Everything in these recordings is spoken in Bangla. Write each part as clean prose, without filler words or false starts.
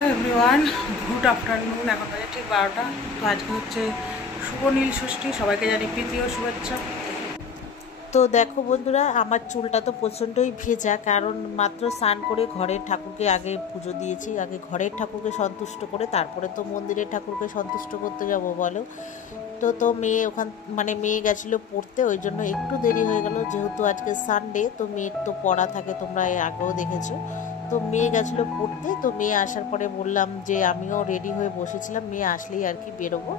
Everyone, good afternoon. এখন বাজে ঠিক 12টা। তো আজকে হচ্ছে শুভ নীল ষষ্ঠী, সবাইকে জানি প্রীতি ও শুভেচ্ছা। তো দেখো বন্ধুরা, আমার চুলটা তো প্রচণ্ডই ভেজা, কারণ মাত্র স্নান করে ঘরের ঠাকুরকে আগে পুজো দিয়েছি। আগে ঘরের ঠাকুরকে সন্তুষ্ট করে তারপরে তো মন্দিরের ঠাকুরকে সন্তুষ্ট করতে যাব বলো। তো মেয়ে মেয়ে গেছিলো পড়তে, ওই জন্য একটু দেরি হয়ে গেল। যেহেতু আজকে সানডে, তো মেয়ের তো পড়া থাকে, তোমরা এর আগেও দেখেছো। তো মেয়ে গেছিলো পড়তে, তো মেয়ে আসার পরে বললাম যে আমিও রেডি হয়ে বসেছিলাম, মেয়ে আসলেই আর কি বেরোবো।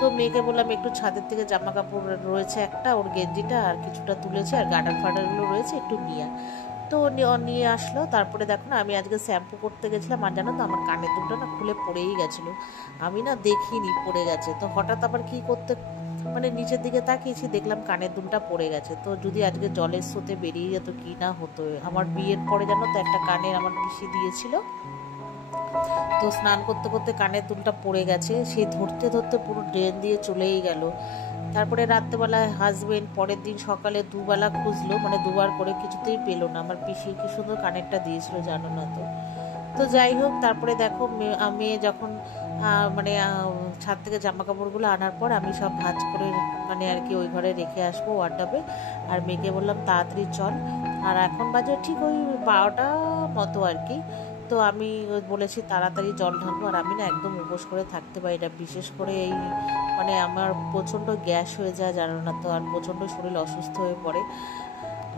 তো মেয়েকে বললাম একটু ছাদের থেকে জামা কাপড় রয়েছে, একটা ওর গেঞ্জিটা আর কিছুটা তুলেছে, আর গার্ডার ফার্ডারগুলো রয়েছে, একটু নিয়ে। তো নিয়ে আসলো। তারপরে দেখো না, আমি আজকে শ্যাম্পু করতে গেছিলাম, আর জানো তো আমার কানের দুলটা না খুলে পড়েই গেছিলো। আমি না দেখিনি পড়ে গেছে, তো হঠাৎ আবার কি করতে নিচের দিকে তাকিয়েছি, দেখলাম কানের দুলটা পড়ে গেছে। তো যদি আজকে জলের স্রোতে বেরিয়ে যেত কি না হতো। আমার বিয়ের পরে জানো তো একটা কানের আমার পিসি দিয়েছিল, তো স্নান করতে করতে কানের দুলটা পড়ে গেছে, সেই ধরতে ধরতে পুরো ড্রেন দিয়ে চলেই গেল। তারপরে রাত্রেবেলায় হাজবেন্ড পরের দিন সকালে দুবেলা খুঁজলো, দুবার করে, কিছুতেই পেলো না। আমার পিসি কি সুন্দর কানেরটা দিয়েছিল জানো না তো। তো যাই হোক, তারপরে দেখো মেয়ে যখন ছাদ থেকে জামা কাপড়গুলো আনার পর আমি সব ভাঁজ করে আর কি ওই ঘরে রেখে আসবো ওয়ার্ডরোবে। আর মেয়েকে বললাম তাড়াতাড়ি চল। আর এখন বাজে ঠিক ওই 12টা মতো আর কি। তো আমি বলেছি তাড়াতাড়ি জল ঢালবো। আর আমি না একদম উপোস করে থাকতে পারি না, বিশেষ করে এই আমার প্রচণ্ড গ্যাস হয়ে যায় জানো না তো, আর প্রচণ্ড শরীর অসুস্থ হয়ে পড়ে।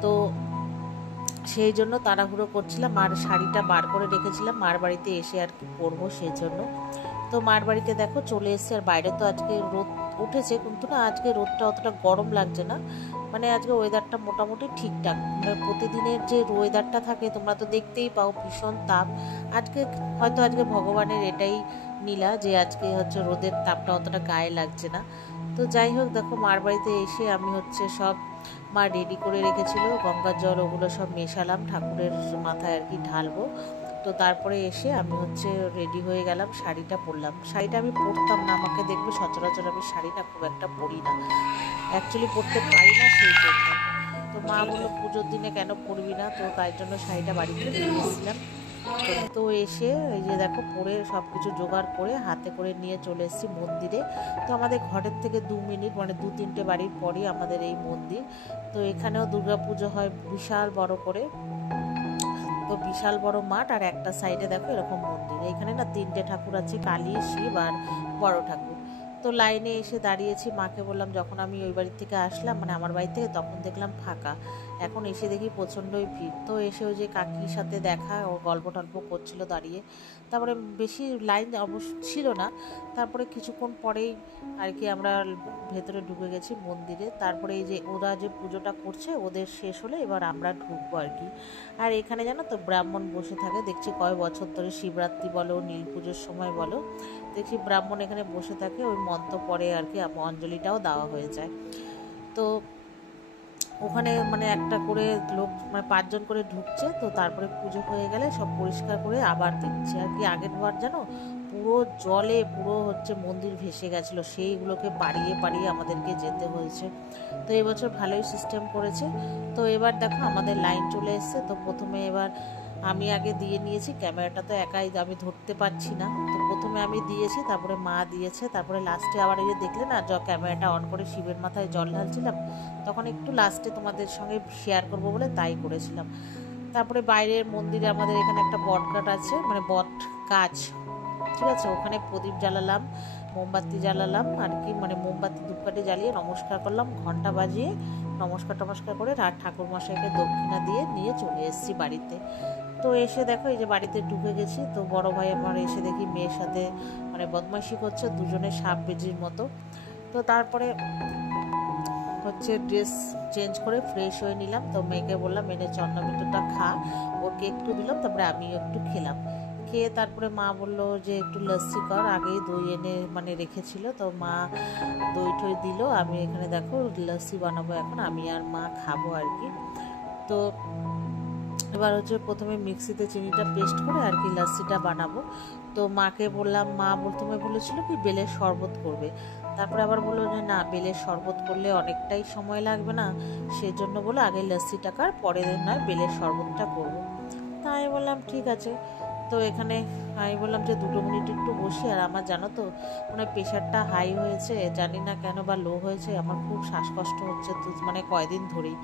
তো সেই জন্য তাড়াহুড়ো করছিলাম, আর শাড়িটা বার করে রেখেছিলাম মার বাড়িতে এসে আর কি পরবো সেই জন্য। তো মার বাড়িতে দেখো চলে এসেছে। আর বাইরে তো আজকে রোদ উঠেছে, কিন্তু না আজকে রোদটা অতটা গরম লাগছে না। আজকে ওয়েদারটা মোটামুটি ঠিকঠাক। প্রতিদিনের যে ওয়েদারটা থাকে তোমরা তো দেখতেই পাও, ভীষণ তাপ। আজকে ভগবানের এটাই নীলা যে আজকে হচ্ছে রোদের তাপটা অতটা গায়ে লাগছে না। তো যাই হোক, দেখো মার বাড়িতে এসে আমি সব মা রেডি করে রেখেছিল, গঙ্গার জল ওগুলো সব মেশালাম, ঠাকুরের মাথায় আর কি ঢালবো। তো তারপরে এসে আমি রেডি হয়ে গেলাম, শাড়িটা পরলাম। শাড়িটা আমি পরতাম না, আমাকে দেখবে সচরাচর আমি শাড়িটা খুব একটা পরি না, অ্যাকচুয়ালি পরতে পারি না সেই জন্য। তো মা বললো পুজোর দিনে কেন পরবি না, তো তাই জন্য শাড়িটা বাড়ি থেকে নিয়ে এসেছিলাম। তো এসে এই যে দেখো পরে সব কিছু জোগাড় করে হাতে করে নিয়ে চলে এসেছি মন্দিরে। তো আমাদের ঘরের থেকে 2 মিনিট 2-3টে বাড়ির পরই আমাদের এই মন্দির। তো এখানেও দুর্গাপুজো হয় বিশাল বড় করে। তো বিশাল বড় মাঠ, আর একটা সাইডে দেখো এরকম মন্দির। এখানে না 3টে ঠাকুর আছে, কালী, শিব আর বড় ঠাকুর। তো লাইনে এসে দাঁড়িয়েছি, মাকে বললাম যখন আমি ওই বাড়ি থেকে আসলাম আমার বাড়ি থেকে, তখন দেখলাম ফাঁকা। এখন এসে দেখি প্রচণ্ডই ভিড়। তো এসে ওই যে কাকির সাথে দেখা, ও গল্প টল্প করছিল দাঁড়িয়ে। তারপরে বেশি লাইন অবশ্য ছিল না। তারপরে কিছুক্ষণ পরেই আর কি আমরা ভেতরে ঢুকে গেছি মন্দিরে। তারপরে এই যে ওরা যে পুজোটা করছে ওদের শেষ হলে এবার আমরা ঢুকবো আর কি। আর এখানে জানো তো ব্রাহ্মণ বসে থাকে, দেখছি কয় বছর ধরে, শিবরাত্রি বলো, নীল পুজোর সময় বলো, দেখছি ব্রাহ্মণ এখানে বসে থাকে। ওই মন্ত্র পরে আর কি অঞ্জলিটাও দেওয়া হয়ে যায়। তো ওখানে একটা করে লোক 5জন করে ঢুকছে। তো তারপরে পুজো হয়ে গেলে সব পরিষ্কার করে আবার দিচ্ছে আর কি। আগের বার জানো পুরো জলে পুরো মন্দির ভেসে গেছিলো, সেইগুলোকে পাড়িয়ে পাড়িয়ে আমাদেরকে যেতে হয়েছে। তো এবছর ভালোই সিস্টেম করেছে। তো এবার দেখো আমাদের লাইন চলে এসছে। তো প্রথমে এবার আমি আগে দিয়ে নিয়েছি, ক্যামেরাটা তো একাই আমি ধরতে পারছি না। তো প্রথমে আমি দিয়েছি, তারপরে মা দিয়েছে, তারপরে লাস্টে আবার এই যে দেখলে না ক্যামেরাটা অন করে শিবের মাথায় জল ঢালছিলাম, তখন একটু লাস্টে তোমাদের সঙ্গে শেয়ার করব বলে তাই করেছিলাম। তারপরে বাইরের মন্দিরে আমাদের এখানে একটা বট গাছ আছে, বট গাছ, ঠিক আছে, ওখানে প্রদীপ জ্বালালাম, মোমবাতি জ্বালালাম আর কি, মোমবাতি ধূপকাঠি জ্বালিয়ে নমস্কার করলাম, ঘন্টা বাজিয়ে নমস্কার করে ঠাকুর মশাইকে দক্ষিণা দিয়ে নিয়ে চলে এসেছি বাড়িতে। তো এসে দেখো এই যে বাড়িতে ঢুকে গেছি। তো বড় ভাই আমার এসে দেখি মেয়ের সাথে বদমাইশি করছে, দুজনে সাপ বেজির মতো। তো তারপরে ড্রেস চেঞ্জ করে ফ্রেশ হয়ে নিলাম। তো মেয়েকে বললাম এনে চন্দ্রমিত্রটা খা, ওকে একটু দিলাম, তারপরে আমিও একটু খেলাম। খেয়ে তারপরে মা বললো যে একটু লস্যি কর, আগেই দই এনে রেখেছিল। তো মা দই ঠই দিল, আমি এখানে দেখো লস্যি বানাবো এখন, আমি আর মা খাবো আর কি। তো এবার প্রথমে মিক্সিতে চিনিটা পেস্ট করে আর কি লস্যিটা বানাবো। তো মাকে বললাম, মা তুমি বলেছিল কি বেলের শরবত করবে, তারপরে আবার বললো যে না, বেলের শরবত করলে অনেকটাই সময় লাগবে না, সেজন্য বলে আগে লস্যিটা কার, পরে নয় বেলের শরবতটা করবো। তাই বললাম ঠিক আছে। তো তো এখানে আমি বললাম যে 2 মিনিট একটু বসি। আর আমার জানো তো মানে প্রেশারটা হাই হয়েছে, জানি না কেন বা লো হয়েছে, আমার খুব শ্বাসকষ্ট হচ্ছে তো মানে কয়দিন ধরেই।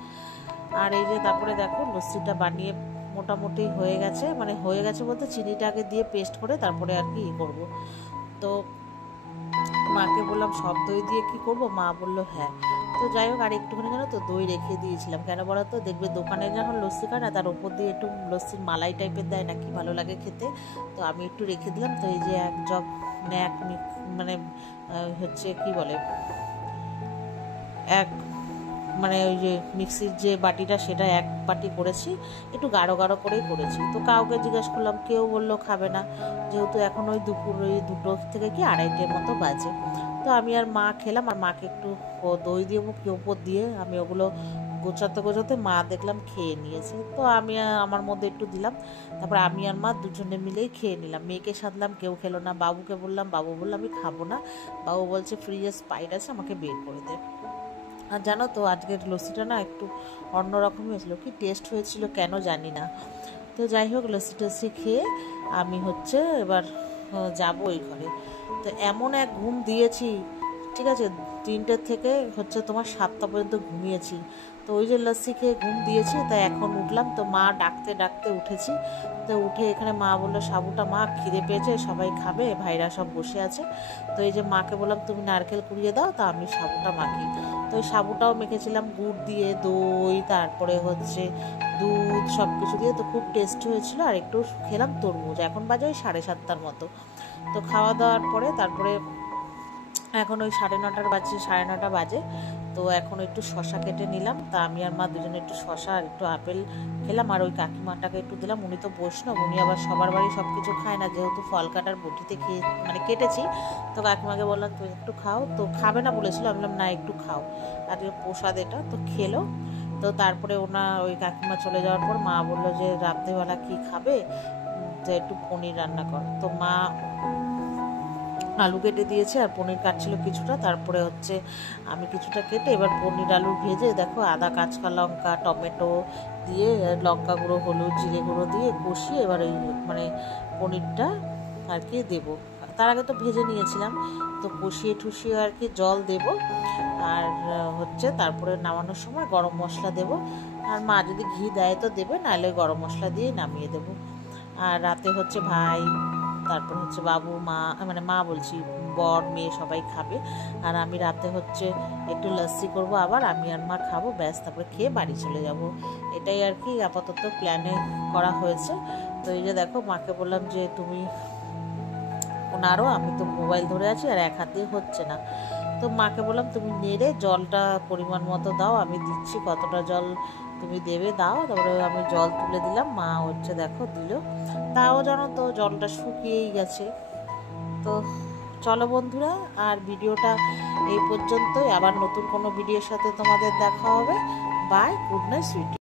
আর এই যে তারপরে দেখো লস্যিটা বানিয়ে মোটামুটি হয়ে গেছে, মানে হয়ে গেছে বলতে চিনিটা আগে দিয়ে পেস্ট করে তারপরে আর কি করবো। তো মাকে বললাম সব দই দিয়ে কি করব, মা বললো হ্যাঁ। তো যাই হোক আর একটুখানি জানো তো দই রেখে দিয়েছিলাম, কেন বলো তো, দেখবে দোকানে যখন লস্যি খায় না তার উপর দিয়ে একটু লস্যির মালাই টাইপের দেয় না, কি ভালো লাগে খেতে। তো আমি একটু রেখে দিলাম। তো এই যে এক জগ মানে হচ্ছে কি বলে এক মানে ওই যে মিক্সির যে বাটিটা সেটা 1 বাটি করেছি, একটু গাঢ় গাঢ় করেই করেছি। তো কাউকে জিজ্ঞেস করলাম, কেউ বললো খাবে না, যেহেতু এখন ওই দুপুর ওই 2টো থেকে কি 2:30টার মতো বাজে। তো আমি আর মা খেলাম, আর মাকে একটু দই দিয়ে মুখ ওপর দিয়ে আমি ওগুলো গোছাতে গোছাতে মা দেখলাম খেয়ে নিয়েছে। তো আমি আমার মধ্যে একটু দিলাম, তারপর আমি আর মা দুজনে মিলেই খেয়ে নিলাম। মেয়েকে সাধলাম, কেউ খেলো না। বাবুকে বললাম, বাবু বললো আমি খাবো না, বাবু বলছে ফ্রিজে স্প্রাইট আছে আমাকে বের করে দে। আর জানো তো আজকের লস্যিটা না একটু অন্যরকম হয়েছিল, কি টেস্ট হয়েছিল কেন জানি না। তো যাই হোক লস্যি টস্যি খেয়ে আমি হচ্ছে এবার যাব ওই ঘরে। তো এমন এক ঘুম দিয়েছি, ঠিক আছে, 3টে থেকে হচ্ছে তোমার 7টা পর্যন্ত ঘুমিয়েছি। তো ওই যে লস্যি খেয়ে ঘুম দিয়েছি, তাই এখন উঠলাম। তো মা ডাকতে ডাকতে উঠেছি। তো উঠে এখানে মা বললো সাবুটা মা খিদে পেয়েছে, সবাই খাবে, ভাইরা সব বসে আছে। তো এই যে মাকে বললাম তুমি নারকেল কুড়িয়ে দাও, তা আমি সাবুটা মাখি। তো ওই সাবুটাও মেখেছিলাম গুড় দিয়ে, দই, তারপরে হচ্ছে দুধ, সব কিছু দিয়ে। তো খুব টেস্ট হয়েছিল। আর একটু খেলাম তরমুজ। এখন বাজে ওই 7:30টার মতো। তো খাওয়া দাওয়ার পরে তারপরে এখন ওই 9:30 বাজে। তো এখন একটু শশা কেটে নিলাম। তা আমি আর মা দুজনে একটু শশা আর একটু আপেল খেলাম। আর ওই কাকিমাটাকে একটু দিলাম, উনি তো বৈষ্ণব, উনি আবার সবার বাড়ি সব কিছু খায় না, যেহেতু ফল কাটার বটিতে খেয়ে মানে কেটেছি। তো কাকিমাকে বললাম তুমি একটু খাও, তো খাবে না বলেছিল, আমি বললাম না একটু খাও, আর প্রসাদ এটা। তো খেলো। তো তারপরে ওই কাকিমা চলে যাওয়ার পর মা বললো যে রাত্রেবেলা কি খাবে, যে একটু পনির রান্না কর। তো মা আলু কেটে দিয়েছে আর পনির কাটছিল কিছুটা, তারপরে হচ্ছে আমি কিছুটা কেটে এবার পনির আলু ভেজে দেখো আদা, কাঁচা লঙ্কা, টমেটো দিয়ে, লঙ্কা গুঁড়ো, হলুদ, জিরে গুঁড়ো দিয়ে কষিয়ে এবার এই মানে পনিরটা আর কি দেবো। তার আগে তো ভেজে নিয়েছিলাম। তো কষিয়ে ঠুষিয়ে আর কি জল দেব। আর হচ্ছে তারপরে নামানোর সময় গরম মশলা দেব। আর মা যদি ঘি দেয় তো দেবে, নাহলে গরম মশলা দিয়ে নামিয়ে দেবো। আর রাতে হচ্ছে ভাই, তারপর হচ্ছে বাবু, মা মানে মা বলছি, বর, মেয়ে সবাই খাবে। আর আমি রাতে হচ্ছে একটু লস্যি করব, আবার আমি আর মা খাবো, ব্যাস, তারপরে খেয়ে বাড়ি চলে যাব। এটাই আর কি আপাতত প্ল্যানে করা হয়েছে। তো এই যে দেখো মাকে বললাম যে তুমি নাড়ো, আমি তো মোবাইল ধরে আছি আর এক হাতে হচ্ছে না। তো মাকে বললাম তুমি নেড়ে জলটা পরিমাণ মতো দাও, আমি দিচ্ছি, কতটা জল তুমি দেবে দাও। তারপরে আমি জল তুলে দিলাম, মা হচ্ছে দেখো দিল। তাও জানো তো জলটা শুকিয়েই গেছে। তো চলো বন্ধুরা, আর ভিডিওটা এই পর্যন্তই। আবার নতুন কোনো ভিডিওর সাথে তোমাদের দেখা হবে। Bye, good night, Sweety.